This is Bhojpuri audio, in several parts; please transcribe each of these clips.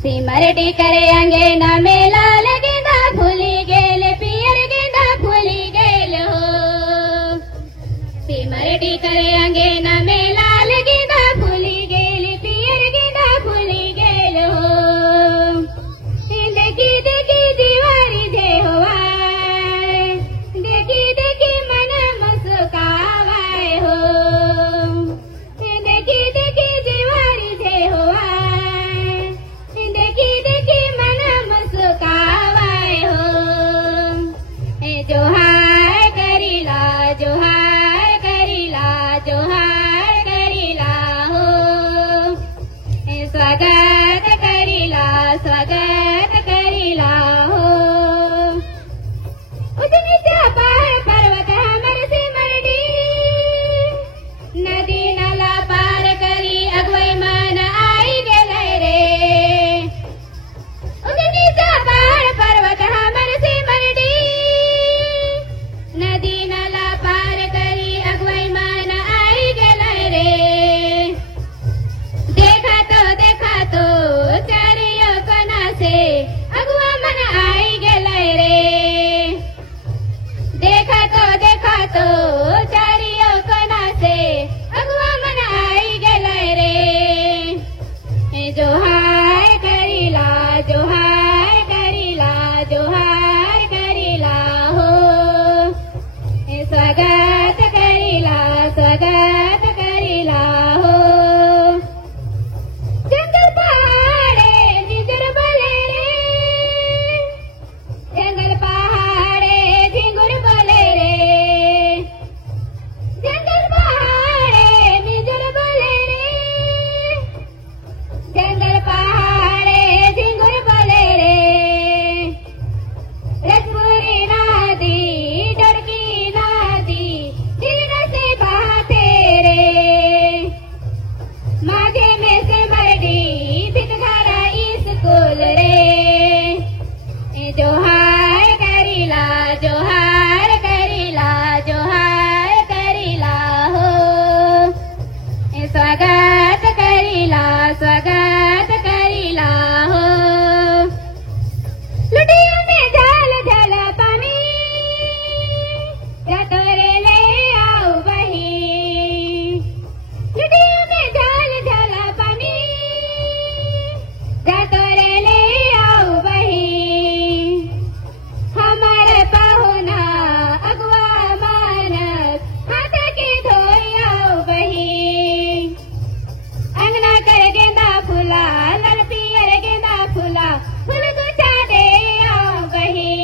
सिमरडी करे अंगेना में लाल गेंदा फूली गेल पियर गेंदा फूली गेल हो। सिमरडी करे अंगेना में लाल गेंदा फूली गेल पियर गेंदा फूली गेल हो। देखी देखी दीवारी जे होवाय, देखी देखी मन मुस्कावाय हो। देखी देखी दीवारी जे होवाय, देखी देखी मन मुस्कावाय हो। जोहार करीला जोहार करीला जोहार करीला हो। स्वागत करीला स्वागत करीला हो। उजनीच्या पार पर्वत हमर सिमरडी, नदी नाला पार करी अगवई मन आई गेलय रे। उजनीच्या पार पर्वत हमर सिमरडी, नदी नाला पार करी अगवई मन आई गेलय रे। देखा तो चारियो कोना से अगवा मन आई गेलय रे। देखा तो चारियो कोना से अगवा मन आई गेलय रे। जोहार करीला जोहार करीला जोहार करीला हो। स्वागत करीला स्वागत करीला हो। जंगल पहाड़े झिंगुर बोले रे, जंगल पहाड़े झिंगुर बोले रे। जंगल पहाड़े झिंगुर बोले रे, जंगल पहाड़े झिंगुर बोले रे। रसपुरी नदी डुड़की नदी दिन से बहते रे। माघे में सिमरडी भितघरा स्कूल रे। जोहार करीला जोहार करीला जोहार करीला हो। स्वागत करीला स्वागत करीला हो। लुटियों में झाल झाल पानी, रतोरे ले आओ बही। लुटियों में झाल झाल पानी, रतोरे ले आओ बही। हमारे पाहुना अगवा मानस हाथ के धोई आओ बही। अंगना कर गेंदा फूला लाल पियर गेंदा फूला, फूल गुच्छा दे आओ बही।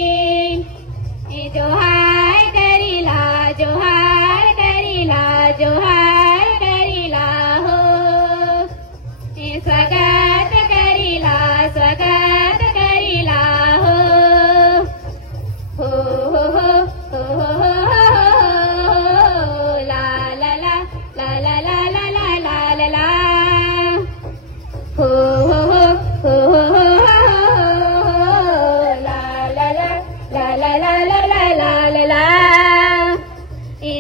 जोहार करीला जोहार करीला जोहार करीला हो। स्वागत करीला स्वागत करीला हो। हो हो हो हो हो हो ला ला ला ला ला ला ला ला ला ला ला। हो हो हो हो हो हो ला ला ला ला ला ला ला ला ला ला ला।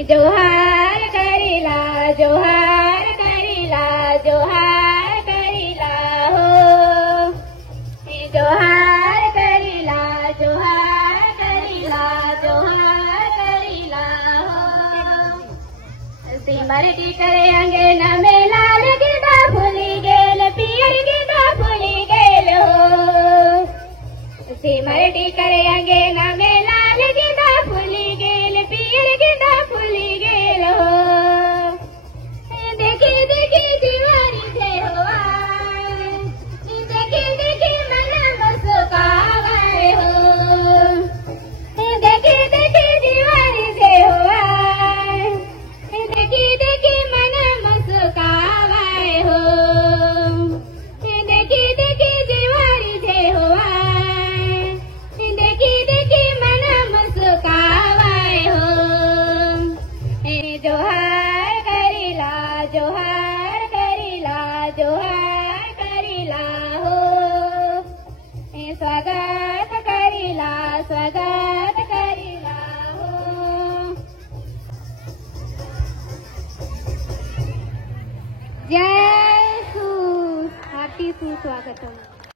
जोहार करीला जोहार करीला जोहार करीला हो। जोहार करीला जोहार करीला जोहार करीला हो। सिमरडी करे अंगेना में लाल गेंदा फूली गेल पियर गेंदा फूली गेल हो। सिमरडी करे अंगेना में लाल गेंदा फूली गेल पियर गेंदा फूली गेल हो। देखी स्वागतम.